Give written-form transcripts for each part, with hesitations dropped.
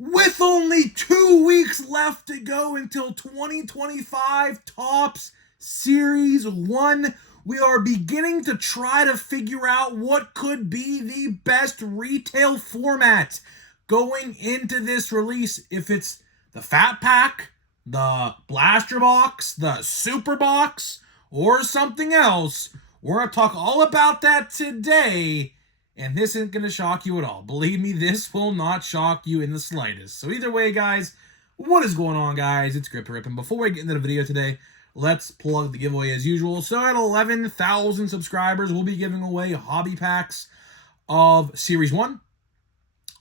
With only 2 weeks left to go until 2025 Topps Series 1, we are beginning to try to figure out what could be the best retail format going into this release. If it's the Fat Pack, the Blaster Box, the Super Box, or something else, we're going to talk all about that today. And this isn't going to shock you at all. Believe me, this will not shock you in the slightest. So either way, guys, what is going on, guys? It's Grip Rip. And before we get into the video today, let's plug the giveaway as usual. So at 11,000 subscribers, we'll be giving away hobby packs of Series 1.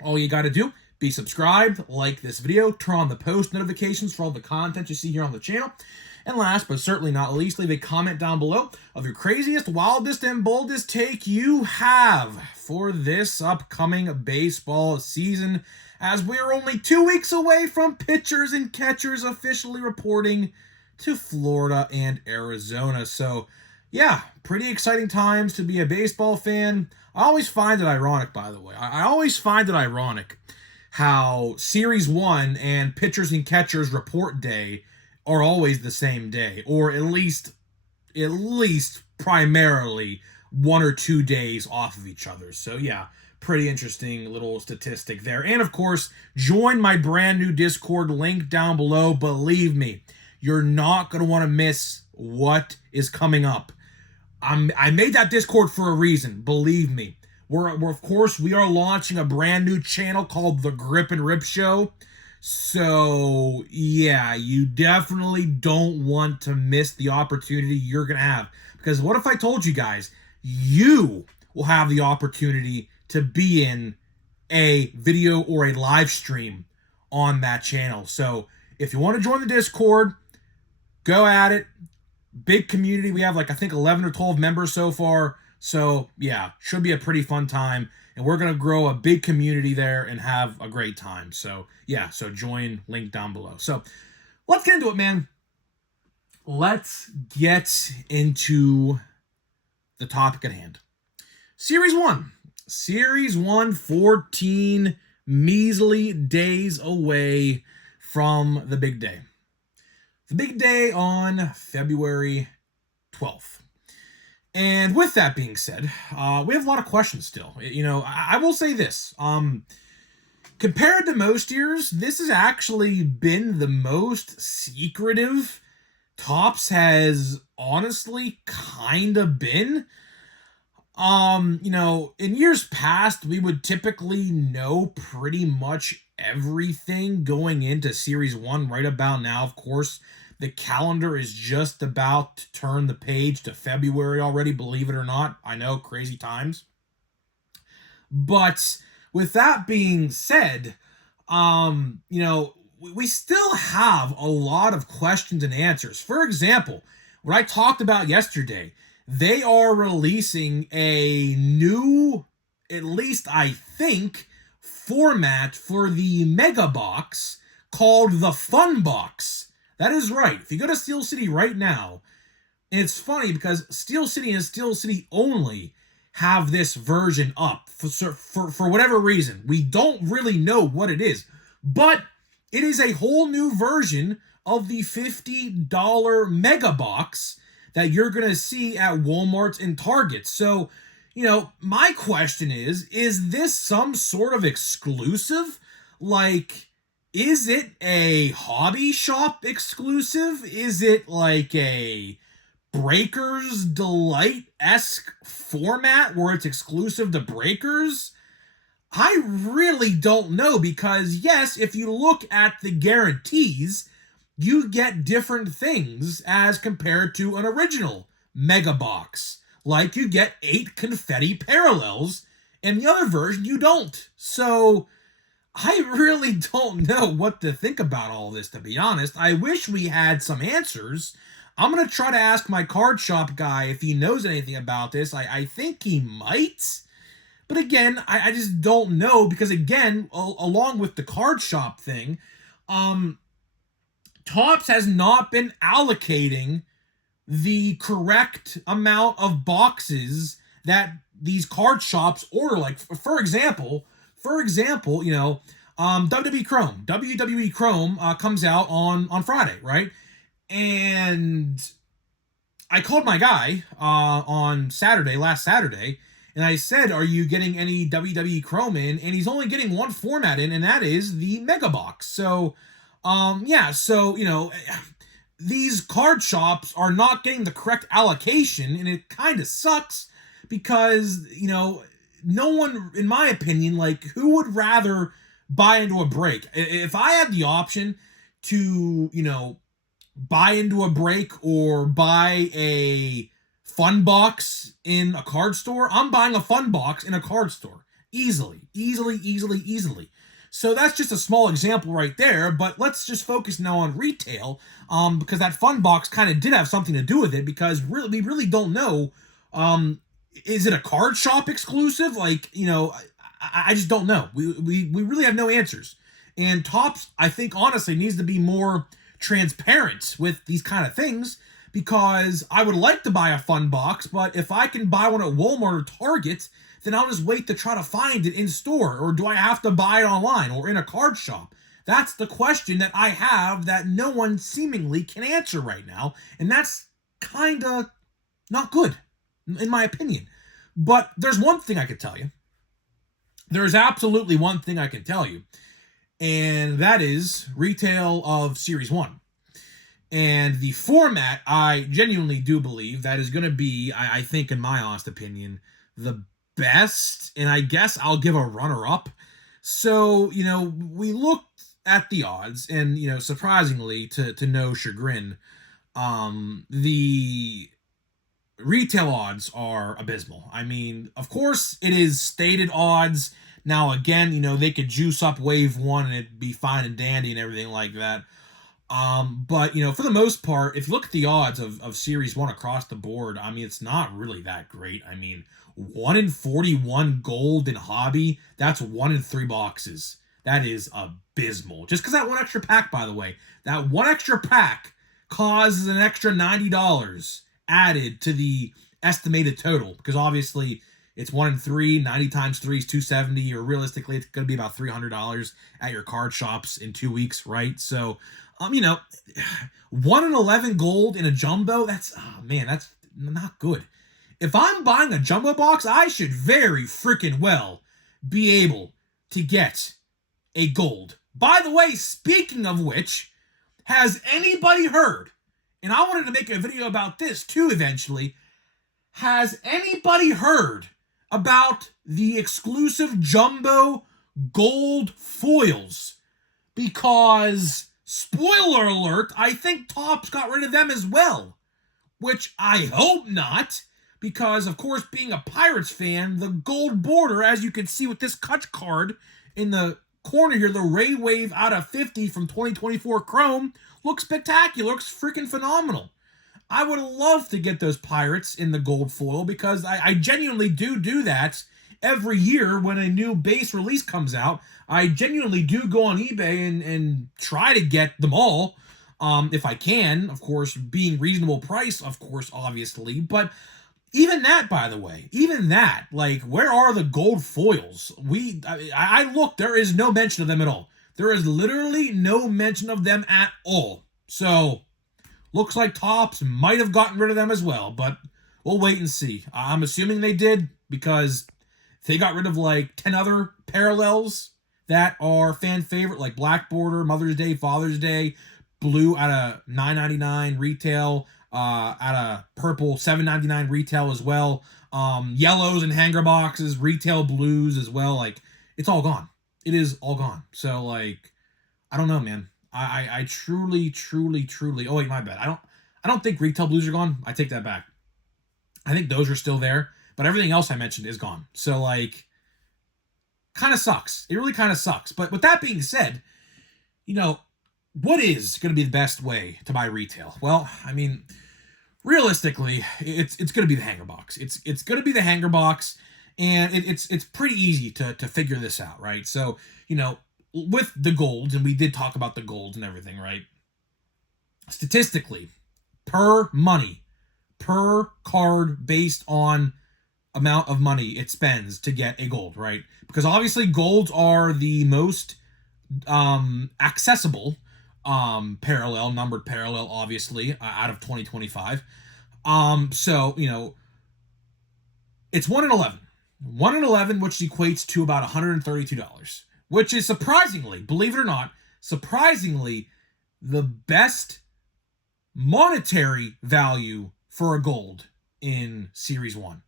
All you got to do, be subscribed, like this video, turn on the post notifications for all the content you see here on the channel. And last but certainly not least, leave a comment down below of your craziest, wildest, and boldest take you have for this upcoming baseball season, as we're only 2 weeks away from pitchers and catchers officially reporting to Florida and Arizona. So, yeah, pretty exciting times to be a baseball fan. I always find it ironic, by the way. I always find it ironic how Series 1 and pitchers and catchers report day are always the same day, or at least primarily 1 or 2 days off of each other. So yeah, pretty interesting little statistic there. And of course, join my brand new Discord link down below. Believe me, you're not going to want to miss what is coming up. I made that Discord for a reason, believe me. We're of course, we are launching a brand new channel called The Grip and Rip Show. So, yeah, you definitely don't want to miss the opportunity you're going to have. Because what if I told you guys, you will have the opportunity to be in a video or a live stream on that channel. So, if you want to join the Discord, go at it. Big community. We have I think 11 or 12 members so far. So, yeah, should be a pretty fun time. And we're going to grow a big community there and have a great time. So, yeah, so join, link down below. So, let's get into it, man. Let's get into the topic at hand. Series 1. Series 1, 14 measly days away from the big day. The big day on February 12th. And with that being said, we have a lot of questions still. You know, I will say this. Compared to most years, this has actually been the most secretive Topps has honestly kind of been. You know, in years past, we would typically know pretty much everything going into Series 1 right about now. Of course, the calendar is just about to turn the page to February already, believe it or not. I know, crazy times. But with that being said, you know, we still have a lot of questions and answers. For example, what I talked about yesterday, they are releasing a new, at least I think, format for the Mega Box called the Fun Box. That is right. If you go to Steel City right now, and it's funny because Steel City and Steel City only have this version up for whatever reason. We don't really know what it is, but it is a whole new version of the $50 Mega Box that you're going to see at Walmart and Target. So, you know, my question is this some sort of exclusive? Is it a hobby shop exclusive? Is it like a Breakers Delight-esque format where it's exclusive to Breakers? I really don't know because, yes, if you look at the guarantees, you get different things as compared to an original Mega Box. Like you get 8 confetti parallels, and the other version you don't. So I really don't know what to think about all this, to be honest. I wish we had some answers. I'm going to try to ask my card shop guy if he knows anything about this. I think he might. But again, I just don't know because, again, along with the card shop thing, Topps has not been allocating the correct amount of boxes that these card shops order. Like, for example, you know, WWE Chrome comes out on Friday, right? And I called my guy on last Saturday, and I said, "Are you getting any WWE Chrome in?" And he's only getting one format in, and that is the Mega Box. So, yeah, so these card shops are not getting the correct allocation, and it kind of sucks because no one, in my opinion, like, who would rather buy into a break? If I had the option to, buy into a break or buy a fun box in a card store, I'm buying a fun box in a card store. Easily, easily, easily, easily. So that's just a small example right there, but let's just focus now on retail, because that fun box kind of did have something to do with it, because we really don't know, is it a card shop exclusive? Like, I just don't know. We really have no answers. And Topps, I think, honestly, needs to be more transparent with these kind of things, because I would like to buy a fun box, but if I can buy one at Walmart or Target, then I'll just wait to try to find it in store, or do I have to buy it online or in a card shop? That's the question that I have that no one seemingly can answer right now, and that's kind of not good, in my opinion. But there's one thing I could tell you. There's absolutely one thing I can tell you, and that is retail of Series 1. And the format, I genuinely do believe that is going to be, I think, in my honest opinion, the best, and I guess I'll give a runner-up. So, we looked at the odds, and, surprisingly, to no chagrin, the retail odds are abysmal. I mean, of course, it is stated odds. Now, again, they could juice up wave one and it'd be fine and dandy and everything like that. But, for the most part, if you look at the odds of Series 1 across the board, I mean, it's not really that great. I mean, 1 in 41 gold in hobby, that's 1 in 3 boxes. That is abysmal. Just because that one extra pack, by the way, that one extra pack causes an extra $90 added to the estimated total, because obviously it's 1 in 3, 90 times 3 is 270, or realistically it's going to be about $300 at your card shops in 2 weeks, right? So, 1 in 11 gold in a jumbo, that's not good. If I'm buying a jumbo box, I should very freaking well be able to get a gold. By the way, speaking of which, has anybody heard, and I wanted to make a video about this too eventually, has anybody heard about the exclusive jumbo gold foils? Because, spoiler alert, I think Topps got rid of them as well. Which I hope not, because, of course, being a Pirates fan, the gold border, as you can see with this cut card in the corner here, the Ray Wave out of 50 from 2024 Chrome, looks spectacular, looks freaking phenomenal. I would love to get those Pirates in the gold foil, because I genuinely do that every year when a new base release comes out. I genuinely do go on eBay and try to get them all, if I can, of course, being reasonable price, of course, obviously. But even that, by the way, like, where are the gold foils? I look, there is no mention of them at all. There is literally no mention of them at all. So, looks like Topps might have gotten rid of them as well, but we'll wait and see. I'm assuming they did, because they got rid of like 10 other parallels that are fan favorite, like Black Border, Mother's Day, Father's Day, blue at a $9.99 retail, at a purple $7.99 retail as well. Yellows and hanger boxes, retail blues as well. Like, it's all gone. It is all gone. So, like, I don't know, man. I truly. Oh wait, my bad. I don't think retail blues are gone. I take that back. I think those are still there, but everything else I mentioned is gone. So, like, kind of sucks. It really kind of sucks. But with that being said, what is going to be the best way to buy retail? Well, I mean, realistically, it's going to be the hanger box. It's going to be the hanger box, and it's pretty easy to figure this out, right? So, with the golds, and we did talk about the golds and everything, right? Statistically, per card, based on amount of money it spends to get a gold, right? Because obviously golds are the most accessible parallel, numbered parallel, obviously, out of 2025. So, it's 1 in 11. 1 in 11, which equates to about $132, which is surprisingly, believe it or not, surprisingly, the best monetary value for a gold in Series 1.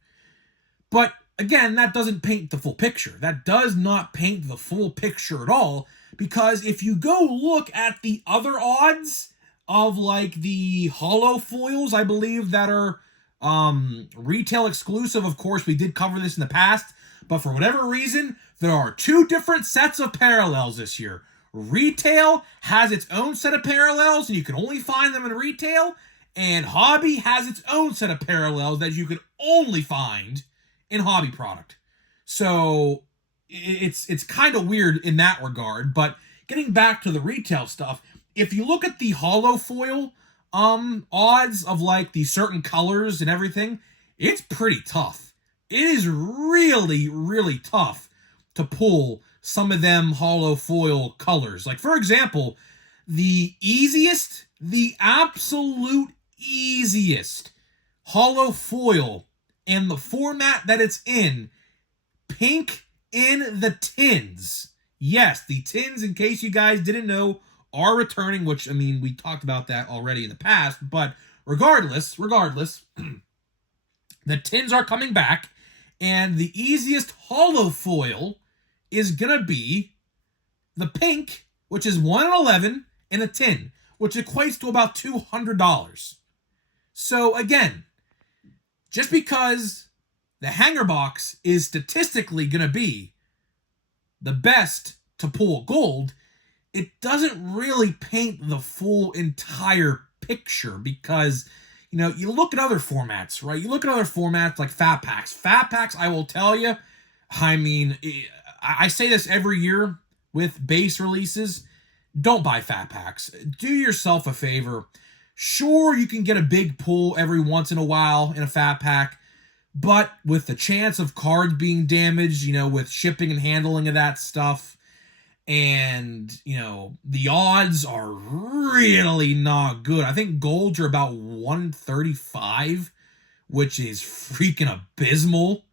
But again, that doesn't paint the full picture. That does not paint the full picture at all, because if you go look at the other odds of like the holo foils, I believe that are retail exclusive. Of course, we did cover this in the past, but for whatever reason, there are two different sets of parallels this year. Retail has its own set of parallels, and you can only find them in retail, and hobby has its own set of parallels that you can only find in hobby product. So it's kind of weird in that regard. But getting back to the retail stuff, if you look at the holo foil odds of like the certain colors and everything, it's pretty tough. It is really, really tough to pull some of them holo foil colors. Like, for example, the absolute easiest holo foil and the format that it's in, pink in the tins. Yes, the tins, in case you guys didn't know, are returning, which, I mean, we talked about that already in the past, but regardless, the tins are coming back, and the easiest holo foil is gonna be the pink, which is 1 in 11 in a tin, which equates to about $200. So again, just because the hanger box is statistically gonna be the best to pull gold, it doesn't really paint the full entire picture, because you look at other formats, right? You look at other formats like fat packs. Fat packs, I will tell you, I mean, I say this every year with base releases, don't buy fat packs. Do yourself a favor. Sure, you can get a big pull every once in a while in a fat pack, but with the chance of cards being damaged, with shipping and handling of that stuff, and, the odds are really not good. I think golds are about 135, which is freaking abysmal.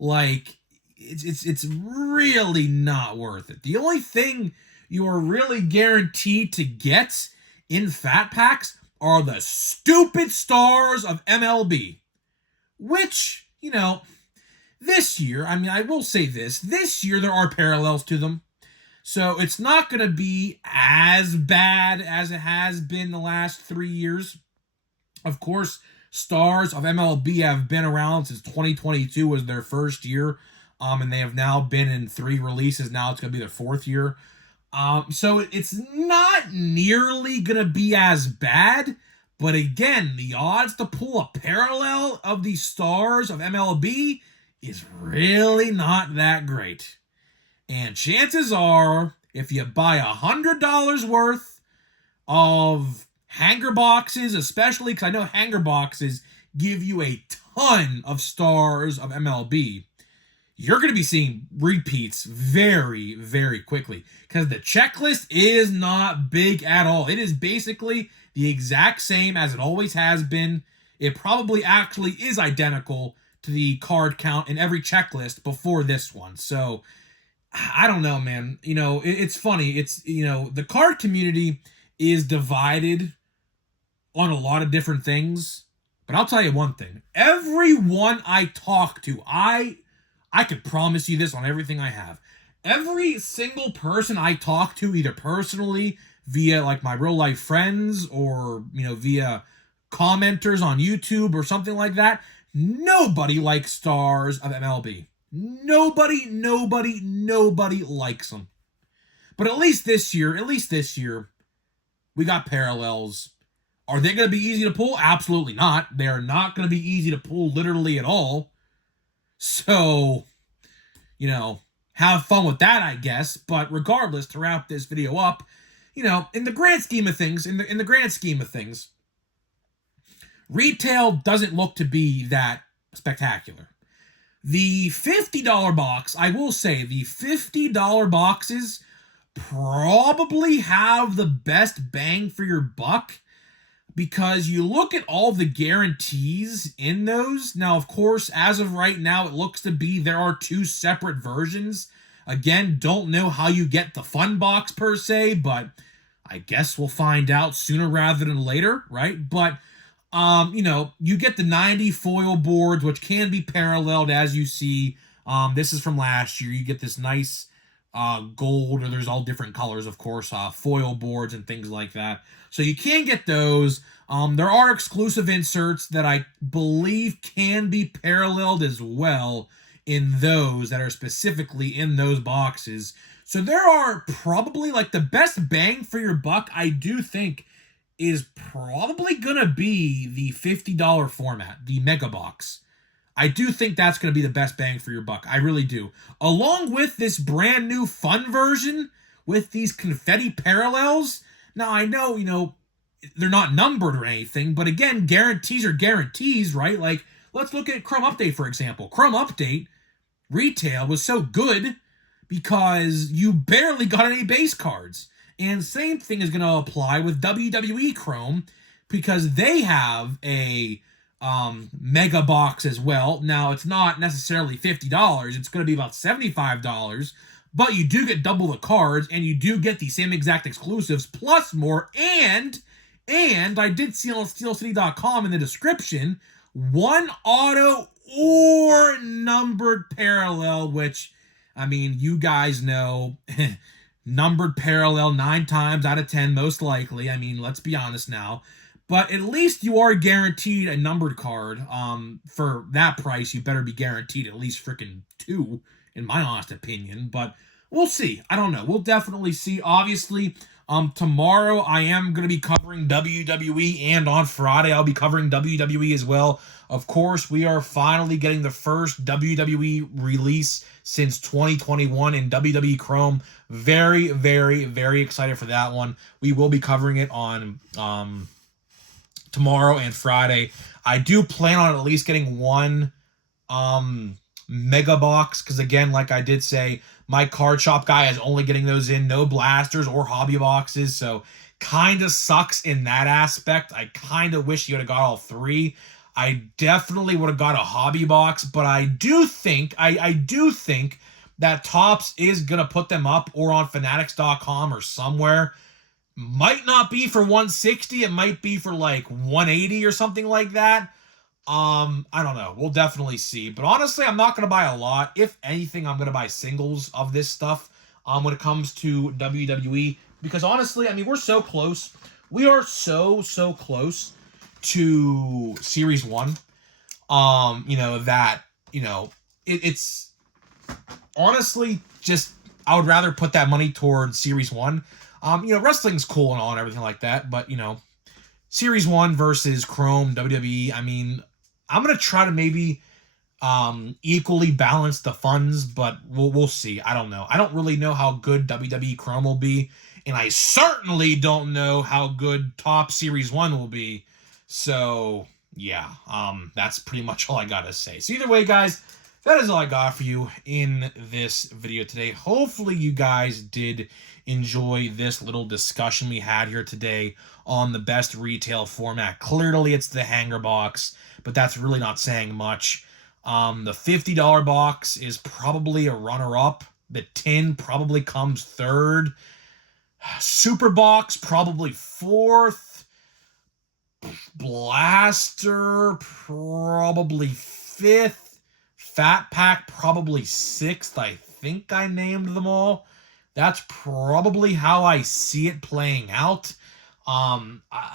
Like, it's really not worth it. The only thing you are really guaranteed to get in fat packs are the stupid stars of MLB, which, this year, I mean, I will say this year there are parallels to them. So it's not going to be as bad as it has been the last 3 years. Of course, stars of MLB have been around since 2022 was their first year. And they have now been in 3 releases. Now it's going to be their 4th year. So it's not nearly going to be as bad. But again, the odds to pull a parallel of the stars of MLB is really not that great. And chances are, if you buy $100 worth of hanger boxes, especially because I know hanger boxes give you a ton of stars of MLB, you're going to be seeing repeats very, very quickly, because the checklist is not big at all. It is basically the exact same as it always has been. It probably actually is identical to the card count in every checklist before this one. So I don't know, man. It's funny. It's, the card community is divided on a lot of different things. But I'll tell you one thing. Everyone I talk to, I could promise you this on everything I have. Every single person I talk to, either personally, via like my real life friends, or, via commenters on YouTube or something like that, nobody likes stars of MLB. Nobody likes them. But at least this year, we got parallels. Are they going to be easy to pull? Absolutely not. They are not going to be easy to pull literally at all. So, have fun with that, I guess. But regardless, to wrap this video up, in the grand scheme of things, retail doesn't look to be that spectacular. The $50 box, I will say, the $50 boxes probably have the best bang for your buck, because you look at all the guarantees in those. Now, of course, as of right now, it looks to be there are two separate versions. Again, don't know how you get the fun box per se, but I guess we'll find out sooner rather than later, right? But you get the 90 foil boards, which can be paralleled as you see. This is from last year. You get this nice gold, or there's all different colors, of course, foil boards and things like that. So you can get those. There are exclusive inserts that I believe can be paralleled as well in those that are specifically in those boxes. So there are probably, like, the best bang for your buck, I do think, is probably going to be the $50 format, the Mega Box. I do think that's going to be the best bang for your buck. I really do. Along with this brand new fun version with these confetti parallels. Now, I know, they're not numbered or anything, but again, guarantees are guarantees, right? Like, let's look at Chrome Update, for example. Chrome Update retail was so good because you barely got any base cards. And same thing is going to apply with WWE Chrome, because they have a mega box as well. Now, it's not necessarily $50. It's going to be about $75, but you do get double the cards, and you do get the same exact exclusives plus more. And I did see on SteelCity.com in the description, one auto or numbered parallel, which, I mean, you guys know, numbered parallel 9 times out of 10, most likely. I mean, let's be honest now. But at least you are guaranteed a numbered card. For that price, you better be guaranteed at least freaking 2, in my honest opinion. But we'll see. I don't know. We'll definitely see. Obviously, tomorrow I am going to be covering WWE, and on Friday I'll be covering WWE as well. Of course, we are finally getting the first WWE release since 2021 in WWE Chrome. Very, very, very excited for that one. We will be covering it on tomorrow and Friday. I do plan on at least getting one mega box, because again, like I did say, my card shop guy is only getting those in, no blasters or hobby boxes, so kind of sucks in that aspect. I kind of wish you would have got all 3. I definitely would have got a hobby box, but I do think that Topps is going to put them up, or on Fanatics.com or somewhere. Might not be for 160, it might be for like 180 or something like that. I don't know. We'll definitely see. But honestly, I'm not going to buy a lot. If anything, I'm going to buy singles of this stuff when it comes to WWE. Because honestly, I mean, we're so close. We are so close to Series 1. It's honestly just, I would rather put that money towards Series 1. Wrestling's cool and all and everything like that, but, Series 1 versus Chrome, WWE, I mean, I'm going to try to maybe equally balance the funds, but we'll see. I don't know. I don't really know how good WWE Chrome will be, and I certainly don't know how good Topps Series 1 will be. So, yeah, that's pretty much all I got to say. So either way, guys, that is all I got for you in this video today. Hopefully you guys did enjoy this little discussion we had here today on the best retail format. Clearly it's the hanger box, but that's really not saying much. The $50 box is probably a runner-up. The tin probably comes 3rd. Super box probably 4th. Blaster probably 5th. Fat Pack probably 6th. I think I named them all. That's probably how I see it playing out.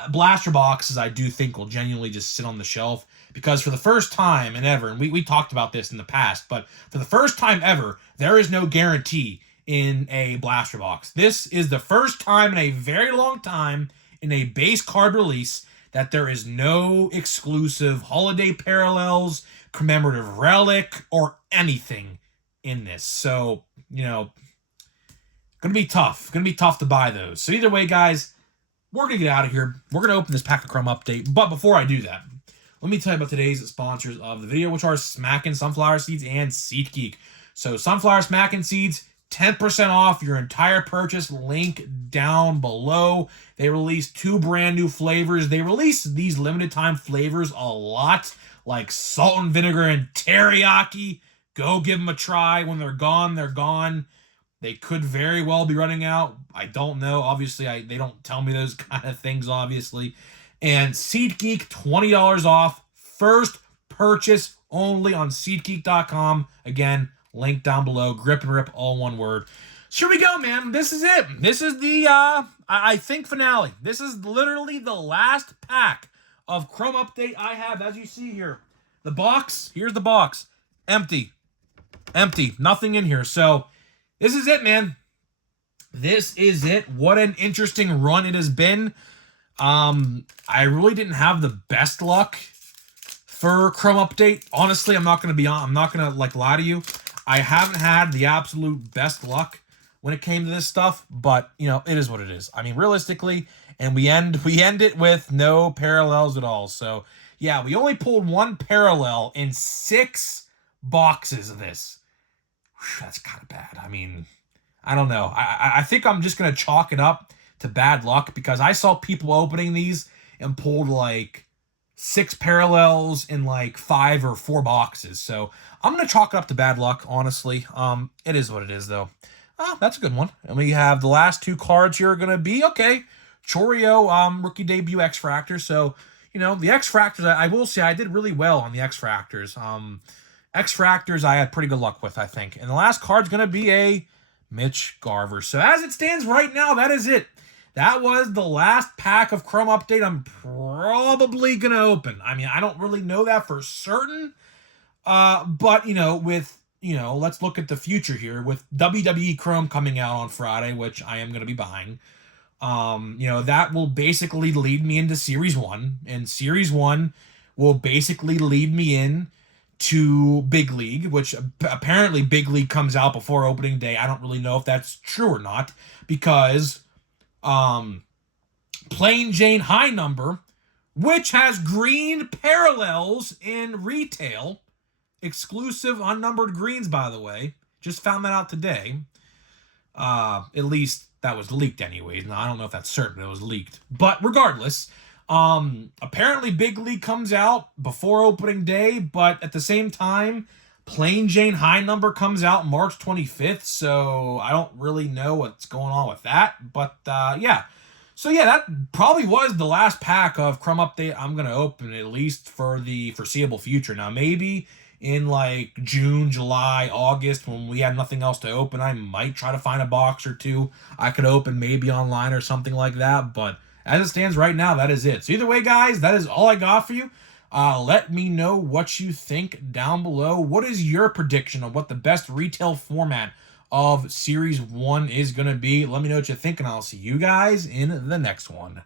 Blaster boxes I do think will genuinely just sit on the shelf, because for the first time in ever, and we talked about this in the past, but for the first time ever, there is no guarantee in a blaster box. This is the first time in a very long time in a base card release that there is no exclusive holiday parallels, commemorative relic, or anything in this. So, gonna be tough. Gonna be tough to buy those. So either way, guys, we're gonna get out of here. We're gonna open this pack of Chrome update. But before I do that, let me tell you about today's sponsors of the video, which are Smackin' Sunflower Seeds and SeatGeek. So Sunflower Smackin' Seeds, 10% off your entire purchase. Link down below. They released 2 brand new flavors. They release these limited time flavors a lot, like salt and vinegar and teriyaki. Go give them a try. When they're gone, they're gone. They could very well be running out. I don't know. Obviously, they don't tell me those kind of things, obviously. And SeatGeek, $20 off. First purchase only on SeatGeek.com. Again, link down below. Grip and Rip, all one word. So here we go, man. This is it. This is the, I think, finale. This is literally the last pack of Chrome Update I have, as you see here. The box, here's the box. Empty. Empty. Nothing in here. So this is it, man. This is it. What an interesting run it has been. I really didn't have the best luck for Chrome Update. Honestly, I'm not gonna like lie to you. I haven't had the absolute best luck when it came to this stuff, but you know, it is what it is. I mean, realistically, and we end it with no parallels at all. So yeah, we only pulled 1 parallel in 6 boxes of this. Whew, that's kind of bad. I mean, I don't know. I think I'm just gonna chalk it up to bad luck, because I saw people opening these and pulled like 6 parallels in like 5 or 4 boxes. So I'm going to chalk it up to bad luck, honestly. It is what it is, though. Oh, that's a good one. And we have the last 2 cards here are going to be, okay, Choreo, rookie debut X-Fractor. So, you know, the X-Fractors, I will say I did really well on the X-Fractors. X-Fractors I had pretty good luck with, I think. And the last card's going to be a Mitch Garver. So as it stands right now, that is it. That was the last pack of Chrome Update I'm probably going to open. I mean, I don't really know that for certain. But, you know, let's look at the future here. With WWE Chrome coming out on Friday, which I am going to be buying, you know, that will basically lead me into Series 1. And Series 1 will basically lead me in to Big League, which apparently Big League comes out before opening day. I don't really know if that's true or not, because Plain Jane High Number, which has green parallels in retail, exclusive unnumbered greens, by the way, just found that out today. At least that was leaked anyways. Now, I don't know if that's certain, it was leaked. But regardless, apparently Big League comes out before opening day, but at the same time, Plain Jane High Number comes out March 25th, so I don't really know what's going on with that, but yeah. So yeah, that probably was the last pack of Chrome Update I'm going to open, at least for the foreseeable future. Now, maybe in like June, July, August, when we had nothing else to open, I might try to find a box or 2 I could open, maybe online or something like that, but as it stands right now, that is it. So either way, guys, that is all I got for you. Let me know what you think down below. What is your prediction of what the best retail format of Series 1 is going to be? Let me know what you think, and I'll see you guys in the next one.